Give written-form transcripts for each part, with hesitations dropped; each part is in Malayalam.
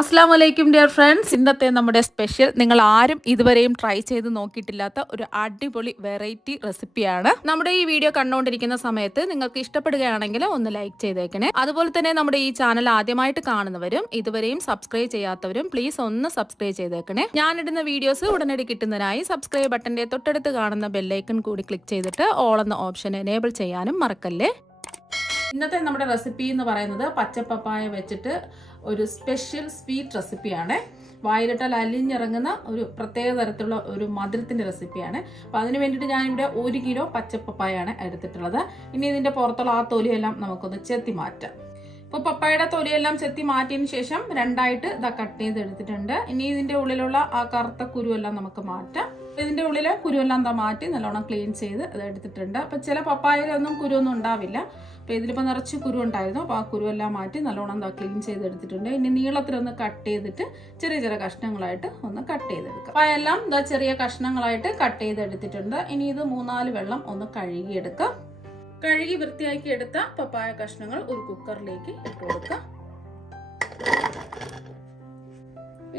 അസ്സാം വലൈക്കും ഡിയർ ഫ്രണ്ട്സ്. ഇന്നത്തെ നമ്മുടെ സ്പെഷ്യൽ നിങ്ങൾ ആരും ഇതുവരെയും ട്രൈ ചെയ്ത് നോക്കിയിട്ടില്ലാത്ത ഒരു അടിപൊളി വെറൈറ്റി റെസിപ്പിയാണ്. നമ്മുടെ ഈ വീഡിയോ കണ്ടുകൊണ്ടിരിക്കുന്ന സമയത്ത് നിങ്ങൾക്ക് ഇഷ്ടപ്പെടുകയാണെങ്കിൽ ഒന്ന് ലൈക്ക് ചെയ്തേക്കണേ. അതുപോലെ തന്നെ നമ്മുടെ ഈ ചാനൽ ആദ്യമായിട്ട് കാണുന്നവരും ഇതുവരെയും സബ്സ്ക്രൈബ് ചെയ്യാത്തവരും പ്ലീസ് ഒന്ന് സബ്സ്ക്രൈബ് ചെയ്തേക്കണേ. ഞാനിടുന്ന വീഡിയോസ് ഉടനടി കിട്ടുന്നതിനായി സബ്സ്ക്രൈബ് ബട്ടന്റെ തൊട്ടടുത്ത് കാണുന്ന ബെല്ലൈക്കൺ കൂടി ക്ലിക്ക് ചെയ്തിട്ട് ഓൾ എന്ന ഓപ്ഷൻ എനേബിൾ ചെയ്യാനും മറക്കല്ലേ. ഇന്നത്തെ നമ്മുടെ റെസിപ്പി എന്ന് പറയുന്നത് പച്ചപ്പപ്പായ വെച്ചിട്ട് ഒരു സ്പെഷ്യൽ സ്വീറ്റ് റെസിപ്പിയാണ്. വായിലിട്ടാൽ അലിഞ്ഞിറങ്ങുന്ന ഒരു പ്രത്യേക തരത്തിലുള്ള ഒരു മധുരത്തിന്റെ റെസിപ്പിയാണ്. അപ്പോൾ അതിന് വേണ്ടിയിട്ട് ഞാനിവിടെ 1 കിലോ പച്ചപ്പപ്പായാണ് എടുത്തിട്ടുള്ളത്. ഇനി ഇതിന്റെ പുറത്തുള്ള ആ തൊലിയെല്ലാം നമുക്കൊന്ന് ചെത്തി മാറ്റാം. ഇപ്പോൾ പപ്പായയുടെ തൊലിയെല്ലാം ചെത്തി മാറ്റിയതിന് ശേഷം രണ്ടായിട്ട് ഇതാ കട്ട് ചെയ്ത് എടുത്തിട്ടുണ്ട്. ഇനി ഇതിന്റെ ഉള്ളിലുള്ള ആ കറുത്ത കുരുവെല്ലാം നമുക്ക് മാറ്റാം. ഇതിന്റെ ഉള്ളിലെ കുരുവെല്ലാം എന്താ മാറ്റി നല്ലോണം ക്ലീൻ ചെയ്ത് അത് എടുത്തിട്ടുണ്ട്. അപ്പൊ ചില പപ്പായയിലൊന്നും കുരുവൊന്നും ഉണ്ടാവില്ല. അപ്പൊ ഇതിലിപ്പോ നിറച്ച് കുരു ഉണ്ടായിരുന്നു. അപ്പൊ ആ കുരുവെല്ലാം മാറ്റി നല്ലോണം എന്താ ക്ലീൻ ചെയ്ത് എടുത്തിട്ടുണ്ട്. ഇനി നീളത്തിലൊന്ന് കട്ട് ചെയ്തിട്ട് ചെറിയ ചെറിയ കഷ്ണങ്ങളായിട്ട് ഒന്ന് കട്ട് ചെയ്തെടുക്കാം. അപ്പൊ എല്ലാം എന്താ ചെറിയ കഷ്ണങ്ങളായിട്ട് കട്ട് ചെയ്തെടുത്തിട്ടുണ്ട്. ഇനി ഇത് 3-4 വെള്ളം ഒന്ന് കഴുകിയെടുക്കാം. കഴുകി വൃത്തിയാക്കി എടുത്ത പപ്പായ കഷ്ണങ്ങൾ ഒരു കുക്കറിലേക്ക് ഇട്ട് കൊടുക്കാം.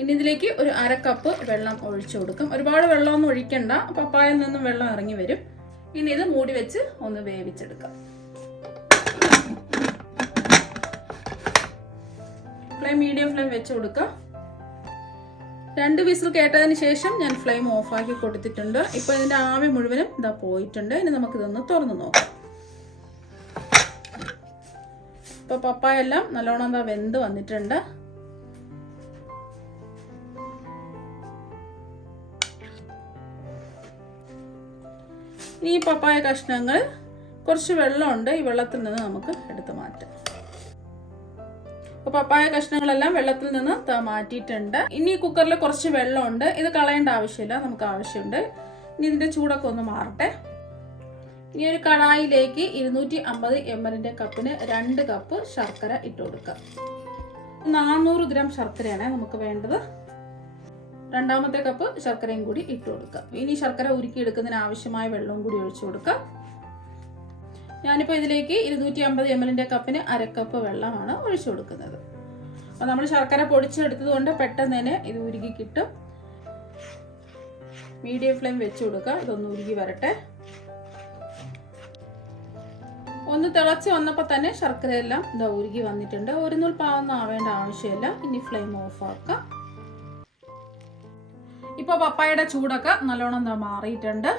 ഇനി ഇതിലേക്ക് ഒരു 1/2 കപ്പ് വെള്ളം ഒഴിച്ചു കൊടുക്കും. ഒരുപാട് വെള്ളമൊന്നും ഒഴിക്കണ്ട, പപ്പായയിൽ നിന്നും വെള്ളം ഇറങ്ങി വരും. ഇനി ഇത് മൂടി വെച്ച് ഒന്ന് വേവിച്ചെടുക്കാം. ഫ്ലെയിം മീഡിയം ഫ്ലെയിം വെച്ച് കൊടുക്കാം. 2 വിസിൽ കേട്ടതിന് ശേഷം ഞാൻ ഫ്ലെയിം ഓഫാക്കി കൊടുത്തിട്ടുണ്ട്. ഇപ്പൊ ഇതിന്റെ ആവി മുഴുവനും ഇതാ പോയിട്ടുണ്ട്. ഇനി നമുക്കിതൊന്ന് തുറന്നു നോക്കാം. ഇപ്പൊ പപ്പായ എല്ലാം നല്ലോണം എന്താ വെന്ത് വന്നിട്ടുണ്ട്. ഈ പപ്പായ കഷ്ണങ്ങൾ കുറച്ച് വെള്ളമുണ്ട്, ഈ വെള്ളത്തിൽ നിന്ന് നമുക്ക് എടുത്ത് മാറ്റാം. പപ്പായ കഷ്ണങ്ങളെല്ലാം വെള്ളത്തിൽ നിന്ന് മാറ്റിയിട്ടുണ്ട്. ഇനി കുക്കറിൽ കുറച്ച് വെള്ളമുണ്ട്, ഇത് കളയേണ്ട ആവശ്യമില്ല, നമുക്ക് ആവശ്യമുണ്ട്. ഇനി ഇതിന്റെ ചൂടൊക്കെ ഒന്ന് മാറട്ടെ. ഇനി ഒരു കടായിലേക്ക് 250 ml കപ്പിന് 2 കപ്പ് ശർക്കര ഇട്ട് കൊടുക്കാം. 400 ഗ്രാം ശർക്കരയാണ് നമുക്ക് വേണ്ടത്. രണ്ടാമത്തെ കപ്പ് ശർക്കരയും കൂടി ഇട്ട് കൊടുക്കാം. ഇനി ശർക്കര ഉരുക്കിയെടുക്കുന്നതിന് ആവശ്യമായ വെള്ളവും കൂടി ഒഴിച്ചു കൊടുക്കാം. ഞാനിപ്പോൾ ഇതിലേക്ക് 250 ml കപ്പിന് 1/2 കപ്പ് വെള്ളമാണ് ഒഴിച്ചു കൊടുക്കുന്നത്. അപ്പോൾ നമ്മൾ ശർക്കര പൊടിച്ചെടുത്തത് കൊണ്ട് പെട്ടെന്ന് തന്നെ ഇത് ഉരുകി കിട്ടും. മീഡിയം ഫ്ലെയിം വെച്ച് കൊടുക്കുക. ഇതൊന്ന് ഉരുകി വരട്ടെ. ഒന്ന് തിളച്ച് വന്നപ്പോൾ തന്നെ ശർക്കരയെല്ലാം ഇതാ ഉരുകി വന്നിട്ടുണ്ട്. ഒരു നൂൽ പാവൊന്നും ആവേണ്ട ആവശ്യമില്ല. ഇനി ഫ്ലെയിം ഓഫ് ആക്കാം. ഇപ്പൊ പപ്പായയുടെ ചൂടൊക്കെ നല്ലോണം മാറിയിട്ടുണ്ട്.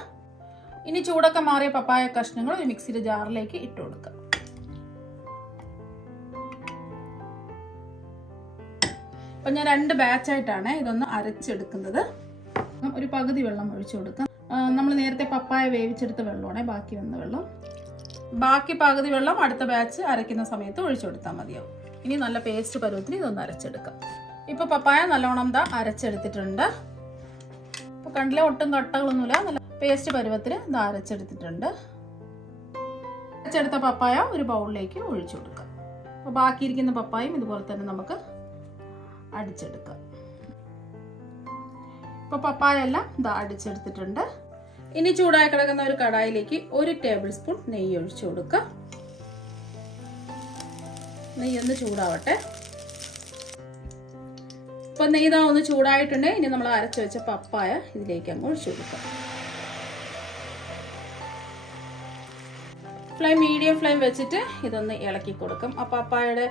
ഇനി ചൂടൊക്കെ മാറിയ പപ്പായ കഷ്ണങ്ങൾ ഒരു മിക്സിയുടെ ജാറിലേക്ക് ഇട്ട് കൊടുക്കാം. അപ്പൊ ഞാൻ 2 ബാച്ചായിട്ടാണ് ഇതൊന്ന് അരച്ചെടുക്കുന്നത്. ഒരു പകുതി വെള്ളം ഒഴിച്ചു കൊടുക്കാം. നമ്മൾ നേരത്തെ പപ്പായ വേവിച്ചെടുത്ത വെള്ളമാണ് ബാക്കി വന്ന വെള്ളം. ബാക്കി പകുതി വെള്ളം അടുത്ത ബാച്ച് അരയ്ക്കുന്ന സമയത്ത് ഒഴിച്ചു കൊടുത്താൽ മതിയാവും. ഇനി നല്ല പേസ്റ്റ് പരുവത്തിന് ഇതൊന്ന് അരച്ചെടുക്കാം. ഇപ്പൊ പപ്പായ നല്ലോണം അരച്ചെടുത്തിട്ടുണ്ട്. ഇപ്പൊ കണ്ടില്ല, ഒട്ടും കട്ടകളൊന്നുമില്ല, നല്ല പേസ്റ്റ് പരുവത്തിന് ഇത് അരച്ചെടുത്തിട്ടുണ്ട്. അരച്ചെടുത്ത പപ്പായ ഒരു ബൗളിലേക്ക് ഒഴിച്ചു കൊടുക്കാം. അപ്പൊ ബാക്കിയിരിക്കുന്ന പപ്പായും ഇതുപോലെ തന്നെ നമുക്ക് അടിച്ചെടുക്കാം. ഇപ്പൊ പപ്പായ എല്ലാം ഇത് അടിച്ചെടുത്തിട്ടുണ്ട്. ഇനി ചൂടായി കിടക്കുന്ന ഒരു കടായിലേക്ക് 1 ടേബിൾ സ്പൂൺ നെയ്യ് ഒഴിച്ചു കൊടുക്കുക. നെയ്യ് ഒന്ന് ചൂടാവട്ടെ. ഇപ്പൊ നെയ്യ് ഒന്ന് ചൂടായിട്ടുണ്ട്. ഇനി നമ്മൾ അരച്ചു വെച്ച പപ്പായ ഇതിലേക്ക് അങ്ങ് ഒഴിച്ചു കൊടുക്കാം. ഫ്ലെയിം മീഡിയം ഫ്ലെയിം വെച്ചിട്ട് ഇതൊന്ന് ഇളക്കി കൊടുക്കും. ആ പപ്പായയുടെ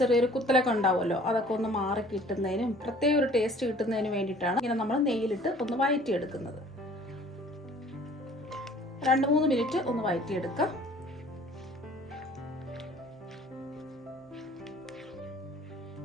ചെറിയൊരു കുത്തലൊക്കെ ഉണ്ടാവുമല്ലോ, അതൊക്കെ ഒന്ന് മാറി കിട്ടുന്നതിനും പ്രത്യേക ഒരു ടേസ്റ്റ് കിട്ടുന്നതിന് വേണ്ടിയിട്ടാണ് ഇങ്ങനെ നമ്മൾ നെയ്യിലിട്ട് ഒന്ന് വഴറ്റിയെടുക്കുന്നത്. 2-3 മിനിറ്റ് ഒന്ന് വഴറ്റിയെടുക്കാം.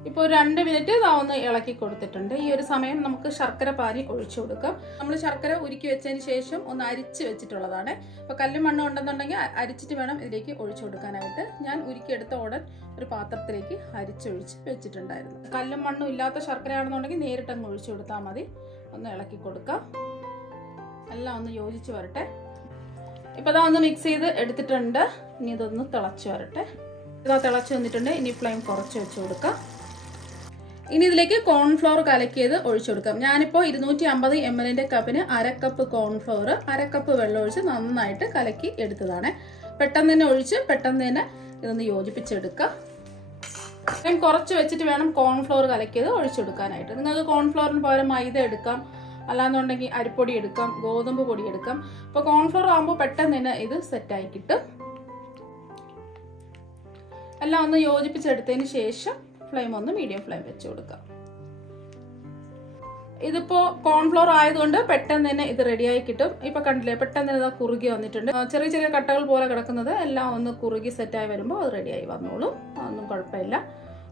ഇപ്പോൾ 2 മിനിറ്റ് ഒന്ന് ഇളക്കി കൊടുത്തിട്ടുണ്ട്. ഈ ഒരു സമയം നമുക്ക് ശർക്കര പാനി ഒഴിച്ചു കൊടുക്കാം. നമ്മൾ ശർക്കര ഉരുക്കി വെച്ചതിന് ശേഷം ഒന്ന് അരിച്ച് വെച്ചിട്ടുള്ളതാണ്. അപ്പോൾ കല്ലും മണ്ണും ഉണ്ടെന്നുണ്ടെങ്കിൽ അരിച്ചിട്ട് വേണം ഇതിലേക്ക് ഒഴിച്ചു കൊടുക്കാനായിട്ട്. ഞാൻ ഉരുക്കിയെടുത്ത ഉടൻ ഒരു പാത്രത്തിലേക്ക് അരിച്ചൊഴിച്ച് വെച്ചിട്ടുണ്ടായിരുന്നു. കല്ലും മണ്ണും ഇല്ലാത്ത ശർക്കരയാണെന്നുണ്ടെങ്കിൽ നേരിട്ട് അങ്ങ് ഒഴിച്ചു കൊടുത്താൽ മതി. ഒന്ന് ഇളക്കി കൊടുക്കാം. എല്ലാം ഒന്ന് യോജിച്ച് വരട്ടെ. ഇപ്പോൾ ഒന്ന് മിക്സ് ചെയ്ത് എടുത്തിട്ടുണ്ട്. ഇനി ഇതൊന്ന് തിളച്ച് വരട്ടെ. ഇതാ തിളച്ച് വന്നിട്ടുണ്ട്. ഇനി ഫ്ലെയിം കുറച്ച് വെച്ച് കൊടുക്കാം. ഇനി ഇതിലേക്ക് കോൺഫ്ലവർ കലക്കിയത് ഒഴിച്ചു കൊടുക്കാം. ഞാനിപ്പോൾ 250 ml കപ്പിന് 1/2 കപ്പ് കോൺഫ്ലവർ 1/2 കപ്പ് വെള്ളം ഒഴിച്ച് നന്നായിട്ട് കലക്കി എടുത്തതാണ്. പെട്ടെന്ന് തന്നെ ഒഴിച്ച് പെട്ടെന്ന് തന്നെ ഇതൊന്ന് യോജിപ്പിച്ചെടുക്കാം. ഞാൻ കുറച്ച് വെച്ചിട്ട് വേണം കോൺഫ്ലോർ കലക്കിയത് ഒഴിച്ചെടുക്കാനായിട്ട്. നിങ്ങൾക്ക് കോൺഫ്ലോറിന് പകരം മൈദ എടുക്കാം, അല്ലാന്നുണ്ടെങ്കിൽ അരിപ്പൊടി എടുക്കാം, ഗോതമ്പ് പൊടി എടുക്കാം. അപ്പോൾ കോൺഫ്ലോർ ആകുമ്പോൾ പെട്ടെന്ന് തന്നെ ഇത് സെറ്റായി കിട്ടും. എല്ലാം ഒന്ന് യോജിപ്പിച്ചെടുത്തതിന് ശേഷം ഫ്ലെയിം ഒന്ന് മീഡിയം ഫ്ലെയിം വെച്ച് കൊടുക്കാം. ഇതിപ്പോൾ കോൺഫ്ലോർ ആയതുകൊണ്ട് പെട്ടെന്ന് തന്നെ ഇത് റെഡിയായി കിട്ടും. ഇപ്പം കണ്ടില്ലേ, പെട്ടെന്ന് ഇത് കുറുകി വന്നിട്ടുണ്ട്. ചെറിയ ചെറിയ കട്ടകൾ പോലെ കിടക്കുന്നത് എല്ലാം ഒന്ന് കുറുകി സെറ്റായി വരുമ്പോൾ അത് റെഡിയായി വന്നോളും. അതൊന്നും കുഴപ്പമില്ല.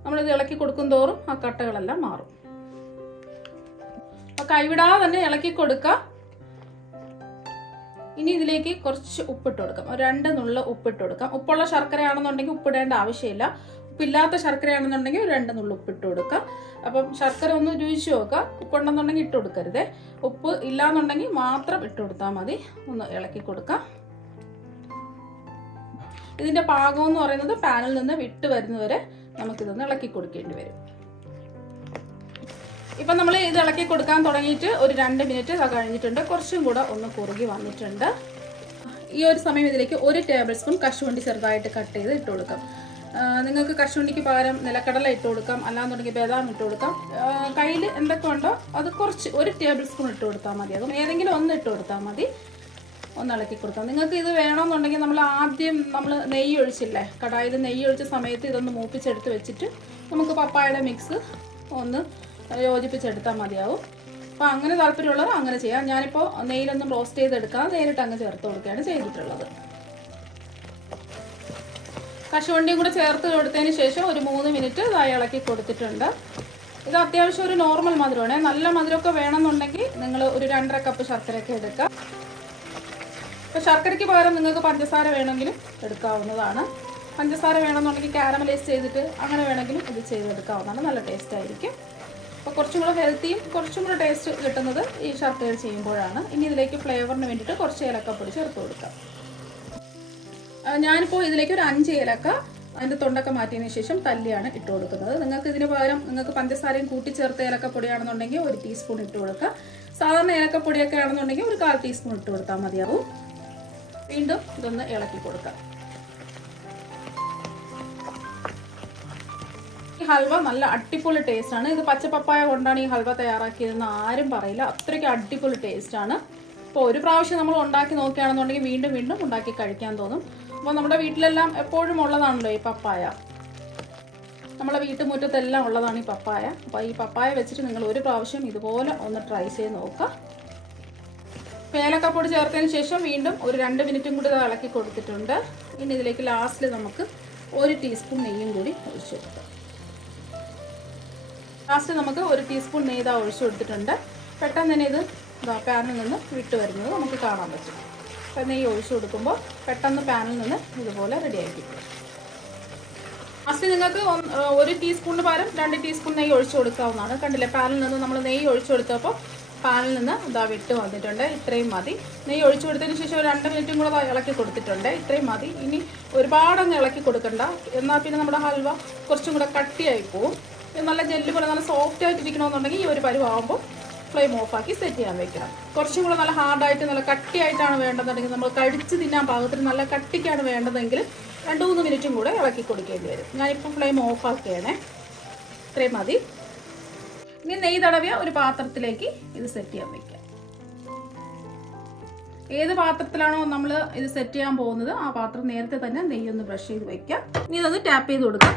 നമ്മളിത് ഇളക്കി കൊടുക്കും തോറും ആ കട്ടകളെല്ലാം മാറും. അപ്പം കൈവിടാതെ തന്നെ ഇളക്കി കൊടുക്കുക. ഇനി ഇതിലേക്ക് കുറച്ച് ഉപ്പിട്ട് കൊടുക്കാം. ഒരു 2 നുള്ള ഉപ്പിട്ട് കൊടുക്കാം. ഉപ്പുള്ള ശർക്കരയാണെന്നുണ്ടെങ്കിൽ ഉപ്പിടേണ്ട ആവശ്യമില്ല. ഉപ്പില്ലാത്ത ശർക്കരയാണെന്നുണ്ടെങ്കിൽ ഒരു 2 നുള്ള ഉപ്പിട്ട് കൊടുക്കാം. അപ്പം ശർക്കര ഒന്ന് രുചിച്ച് നോക്കുക. ഉപ്പുണ്ടെന്നുണ്ടെങ്കിൽ ഇട്ട് കൊടുക്കരുതേ. ഉപ്പ് ഇല്ലാന്നുണ്ടെങ്കിൽ മാത്രം ഇട്ട് കൊടുത്താൽ മതി. ഒന്ന് ഇളക്കി കൊടുക്കാം. ഇതിന്റെ പാകം എന്ന് പറയുന്നത് പാനിൽ നിന്ന് വിട്ട് വരുന്നവരെ നമുക്കിതൊന്ന് ഇളക്കി കൊടുക്കേണ്ടി വരും. ഇപ്പം നമ്മൾ ഇത് ഇളക്കി കൊടുക്കാൻ തുടങ്ങിയിട്ട് ഒരു 2 മിനിറ്റ് കഴിഞ്ഞിട്ടുണ്ട്. കുറച്ചും കൂടെ ഒന്ന് കുറുകി വന്നിട്ടുണ്ട്. ഈ ഒരു സമയം ഇതിലേക്ക് 1 ടേബിൾ സ്പൂൺ കശുവണ്ടി ചെറുതായിട്ട് കട്ട് ചെയ്ത് ഇട്ട് കൊടുക്കാം. നിങ്ങൾക്ക് കശുവണ്ടിക്ക് പകരം നിലക്കടല ഇട്ട് കൊടുക്കാം, അല്ലാന്നുണ്ടെങ്കിൽ ബദാം ഇട്ട് കൊടുക്കാം. കയ്യിൽ എന്തൊക്കെ ഉണ്ടോ അത് കുറച്ച് 1 ടേബിൾ സ്പൂൺ ഇട്ട് കൊടുത്താൽ മതി. അതും ഏതെങ്കിലും ഒന്ന് ഇട്ട് കൊടുത്താൽ മതി. ഒന്ന് ഇളക്കി കൊടുക്കാം. നിങ്ങൾക്ക് ഇത് വേണമെന്നുണ്ടെങ്കിൽ നമ്മൾ നെയ്യ് ഒഴിച്ചില്ലേ, കടായിൽ നെയ്യ് ഒഴിച്ച സമയത്ത് ഇതൊന്ന് മൂപ്പിച്ചെടുത്ത് വെച്ചിട്ട് നമുക്ക് പപ്പായയുടെ മിക്സ് ഒന്ന് യോജിപ്പിച്ചെടുത്താൽ മതിയാവും. അപ്പോൾ അങ്ങനെ താല്പര്യമുള്ളവർ അങ്ങനെ ചെയ്യാം. ഞാനിപ്പോൾ നെയ്യിലൊന്നും റോസ്റ്റ് ചെയ്തെടുക്കാതെ നേരിട്ട് അങ്ങ് ചേർത്ത് കൊടുക്കുകയാണ് ചെയ്തിട്ടുള്ളത്. കശുവണ്ടിയും കൂടെ ചേർത്ത് കൊടുത്തതിന് ശേഷം ഒരു 3 മിനിറ്റ് ഇളക്കി കൊടുത്തിട്ടുണ്ട്. ഇത് അത്യാവശ്യം ഒരു നോർമൽ മധുരമാണ്. നല്ല മധുരമൊക്കെ വേണമെന്നുണ്ടെങ്കിൽ നിങ്ങൾ ഒരു 2.5 കപ്പ് ശർക്കരയൊക്കെ എടുക്കാം. ഇപ്പോൾ ശർക്കരയ്ക്ക് പകരം നിങ്ങൾക്ക് പഞ്ചസാര വേണമെങ്കിലും എടുക്കാവുന്നതാണ്. പഞ്ചസാര വേണമെന്നുണ്ടെങ്കിൽ കാരമലൈസ് ചെയ്തിട്ട് അങ്ങനെ വേണമെങ്കിലും ഇത് ചെയ്തെടുക്കാവുന്നതാണ്. നല്ല ടേസ്റ്റ് ആയിരിക്കും. അപ്പോൾ കുറച്ചും കൂടെ ഹെൽത്തിയും കുറച്ചും കൂടെ ടേസ്റ്റ് കിട്ടുന്നത് ഈ ശർക്കര ചെയ്യുമ്പോഴാണ്. ഇനി ഇതിലേക്ക് ഫ്ലേവറിന് വേണ്ടിയിട്ട് കുറച്ച് ഏലക്കപ്പൊടി ചേർത്ത് കൊടുക്കാം. ഞാനിപ്പോൾ ഇതിലേക്ക് ഒരു 5 ഏലക്ക അതിൻ്റെ തൊണ്ടൊക്കെ മാറ്റിയതിന് ശേഷം തല്ലിയാണ് ഇട്ട് കൊടുക്കുന്നത്. നിങ്ങൾക്ക് ഇതിന് പകരം നിങ്ങൾക്ക് പഞ്ചസാരയും കൂട്ടി ചേർത്ത ഏലക്കപ്പൊടിയാണെന്നുണ്ടെങ്കിൽ 1 ടീസ്പൂൺ ഇട്ട് കൊടുക്കുക. സാധാരണ ഏലക്കപ്പൊടിയൊക്കെ ആണെന്നുണ്ടെങ്കിൽ ഒരു 1/4 ടീസ്പൂൺ ഇട്ട് കൊടുത്താൽ മതിയാവും. വീണ്ടും ഇതൊന്ന് ഇളക്കി കൊടുക്കാം. ഈ ഹൽവ നല്ല അടിപൊളി ടേസ്റ്റാണ്. ഇത് പച്ചപ്പപ്പായ കൊണ്ടാണ് ഈ ഹൽവ തയ്യാറാക്കിയതെന്ന് ആരും പറയില്ല. അത്രയ്ക്ക് അടിപൊളി ടേസ്റ്റാണ്. അപ്പോൾ ഒരു പ്രാവശ്യം നമ്മൾ ഉണ്ടാക്കി നോക്കുകയാണെന്നുണ്ടെങ്കിൽ വീണ്ടും വീണ്ടും ഉണ്ടാക്കി കഴിക്കാൻ തോന്നും. അപ്പോൾ നമ്മുടെ വീട്ടിലെല്ലാം എപ്പോഴും ഉള്ളതാണല്ലോ ഈ പപ്പായ. നമ്മളെ വീട്ടുമുറ്റത്തെല്ലാം ഉള്ളതാണ് ഈ പപ്പായ. അപ്പോൾ ഈ പപ്പായ വെച്ചിട്ട് നിങ്ങൾ ഒരു പ്രാവശ്യം ഇതുപോലെ ഒന്ന് ട്രൈ ചെയ്ത് നോക്കുക. ഏലക്കപ്പൊടി ചേർത്തതിന് ശേഷം വീണ്ടും ഒരു 2 മിനിറ്റും കൂടി ഇളക്കി കൊടുത്തിട്ടുണ്ട്. ഇനി ഇതിലേക്ക് ലാസ്റ്റിൽ നമുക്ക് 1 ടീസ്പൂൺ നെയ്യും കൂടി ഒഴിച്ചു കൊടുക്കാം. ലാസ്റ്റ് നമുക്ക് 1 ടീസ്പൂൺ നെയ്യ് ഒഴിച്ചു കൊടുത്തിട്ടുണ്ട്. പെട്ടെന്ന് തന്നെ ഇത് പാനിൽ നിന്ന് വിട്ട് വരുന്നത് നമുക്ക് കാണാൻ പറ്റും. അപ്പോൾ നെയ്യ് ഒഴിച്ചു കൊടുക്കുമ്പോൾ പെട്ടെന്ന് പാനിൽ നിന്ന് ഇതുപോലെ റെഡിയാക്കി കിട്ടും. ലാസ്റ്റ് നിങ്ങൾക്ക് 1 ടീസ്പൂണിന് പകരം 2 ടീസ്പൂൺ നെയ്യ് ഒഴിച്ചു കൊടുക്കാവുന്നതാണ്. കണ്ടില്ലേ, പാനിൽ നിന്ന് നമ്മൾ നെയ്യ് ഒഴിച്ചു കൊടുത്തപ്പോൾ പാനിൽ നിന്ന് വിട്ട് വന്നിട്ടുണ്ട്. ഇത്രയും മതി. നെയ്യ് ഒഴിച്ചു കൊടുത്തതിന് ശേഷം ഒരു 2 മിനിറ്റും കൂടെ ഇളക്കി കൊടുത്തിട്ടുണ്ട്. ഇത്രയും മതി. ഇനി ഒരുപാടങ്ങ് ഇളക്കി കൊടുക്കണ്ട. എന്നാൽ പിന്നെ നമ്മുടെ ഹൽവ കുറച്ചും കൂടെ കട്ടിയായി പോവും. നല്ല ജെല്ല് പോലെ നല്ല സോഫ്റ്റ് ആയിട്ട് ഇരിക്കണമെന്നുണ്ടെങ്കിൽ ഈ ഒരു പരുവാകുമ്പോൾ ഫ്ലെയിം ഓഫാക്കി സെറ്റ് ചെയ്യാൻ വെക്കണം. കുറച്ചും കൂടെ നല്ല ഹാർഡായിട്ട് നല്ല കട്ടിയായിട്ടാണ് വേണ്ടതെന്നുണ്ടെങ്കിൽ, നമ്മൾ കടിച്ച് തിന്നാൻ പാകത്തിന് നല്ല കട്ടിക്കാണ് വേണ്ടതെങ്കിൽ 2-3 മിനിറ്റും കൂടെ ഇളക്കി കൊടുക്കേണ്ടി വരും. ഞാനിപ്പോൾ ഫ്ലെയിം ഓഫാക്കുകയാണേ. ഇത്രയും മതി. ഇനി നെയ്യ് തടവിയ ഒരു പാത്രത്തിലേക്ക് ഇത് സെറ്റ് ചെയ്യാൻ വെക്കാം. ഏത് പാത്രത്തിലാണോ നമ്മൾ ഇത് സെറ്റ് ചെയ്യാൻ പോകുന്നത് ആ പാത്രം നേരത്തെ തന്നെ നെയ്യൊന്ന് ബ്രഷ് ചെയ്ത് വെക്കാം. ഇനി ഇതൊന്ന് ടാപ്പ് ചെയ്ത് കൊടുക്കാം.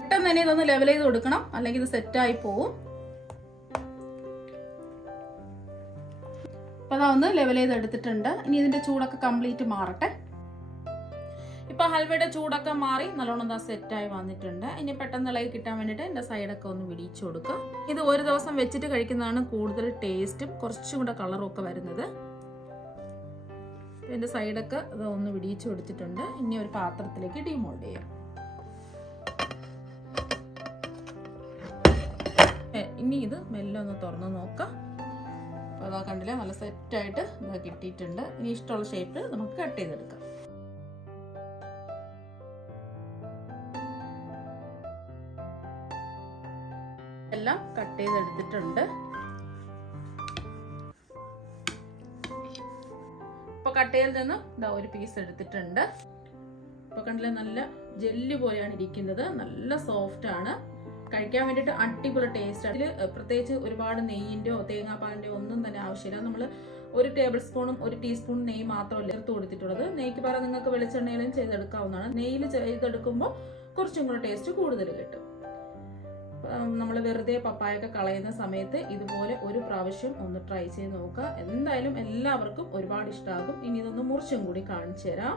പെട്ടെന്ന് തന്നെ ഇതൊന്ന് ലെവൽ ചെയ്ത് കൊടുക്കണം, അല്ലെങ്കിൽ ഇത് സെറ്റായി പോവും. അപ്പോൾ അതൊന്ന് ലെവൽ ചെയ്ത് എടുത്തിട്ടുണ്ട്. ഇനി ഇതിൻ്റെ ചൂടൊക്കെ കംപ്ലീറ്റ് മാറട്ടെ. ഇപ്പോൾ ഹൽവയുടെ ചൂടൊക്കെ മാറി നല്ലോണം സെറ്റായി വന്നിട്ടുണ്ട്. ഇനി പെട്ടെന്ന് ഇളകി കിട്ടാൻ വേണ്ടിയിട്ട് എൻ്റെ സൈഡൊക്കെ ഒന്ന് വിടിയിച്ചു കൊടുക്കുക. ഇത് ഒരു ദിവസം വെച്ചിട്ട് കഴിക്കുന്നതാണ് കൂടുതൽ ടേസ്റ്റും കുറച്ചും കൂടെ കളറും ഒക്കെ വരുന്നത്. എൻ്റെ സൈഡൊക്കെ അത് ഒന്ന് വിടിയിച്ചു കൊടുത്തിട്ടുണ്ട്. ഇനി ഒരു പാത്രത്തിലേക്ക് ഡിമോൾഡ് ചെയ്യാം. ഇനി ഇത് മെല്ലെ ഒന്ന് തുറന്ന് നോക്കാം. അപ്പോൾ അതാ കണ്ടില്ലേ, നല്ല സെറ്റായിട്ട് ഇതാ കിട്ടിയിട്ടുണ്ട്. ഇനി ഇഷ്ടമുള്ള ഷേപ്പിൽ നമുക്ക് കട്ട് ചെയ്തെടുക്കാം. എല്ലാം കട്ട് ചെയ്തെടുത്തിട്ടുണ്ട്. ഇപ്പോൾ കട്ടയിൽ നിന്ന് ഇതാ ഒരു പീസ് എടുത്തിട്ടുണ്ട്. ഇപ്പോൾ കണ്ടില്ലേ, നല്ല ജെല്ലി പോലെയാണ് ഇരിക്കുന്നത്. നല്ല സോഫ്റ്റ് ആണ്. കഴിക്കാൻ വേണ്ടിയിട്ട് അടിപൊളി ടേസ്റ്റ്. അതിൽ പ്രത്യേകിച്ച് ഒരുപാട് നെയ്യിന്റെയോ തേങ്ങാപ്പാലിന്റെയോ ഒന്നും തന്നെ ആവശ്യമില്ല. നമ്മൾ 1 ടേബിൾ സ്പൂണും 1 ടീസ്പൂൺ നെയ്യ് മാത്രമല്ല ചേർത്ത് കൊടുത്തിട്ടുള്ളത്. നെയ്ക്ക് പകരം നിങ്ങൾക്ക് വെളിച്ചെണ്ണയിലും ചെയ്തെടുക്കാവുന്നതാണ്. നെയ്യിൽ ചെയ്തെടുക്കുമ്പോൾ കുറച്ചും കൂടെ ടേസ്റ്റ് കൂടുതൽ കിട്ടും. നമ്മൾ വെറുതെ പപ്പായൊക്കെ കളയുന്ന സമയത്ത് ഇതുപോലെ ഒരു പ്രാവശ്യം ഒന്ന് ട്രൈ ചെയ്ത് നോക്കുക. എന്തായാലും എല്ലാവർക്കും ഒരുപാട് ഇഷ്ടമാകും. ഇനി ഇതൊന്ന് മുറിച്ചും കൂടി കാണിച്ചു തരാം.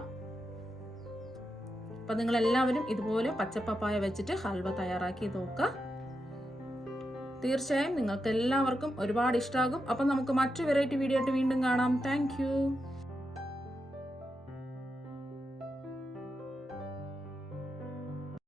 അപ്പൊ നിങ്ങൾ എല്ലാവരും ഇതുപോലെ പച്ചപ്പപ്പായ വെച്ചിട്ട് ഹൽവ തയ്യാറാക്കി നോക്കുക. തീർച്ചയായും നിങ്ങൾക്ക് എല്ലാവർക്കും ഒരുപാട് ഇഷ്ടമാകും. അപ്പൊ നമുക്ക് മറ്റു വെറൈറ്റി വീഡിയോ ആയിട്ട് വീണ്ടും കാണാം. താങ്ക്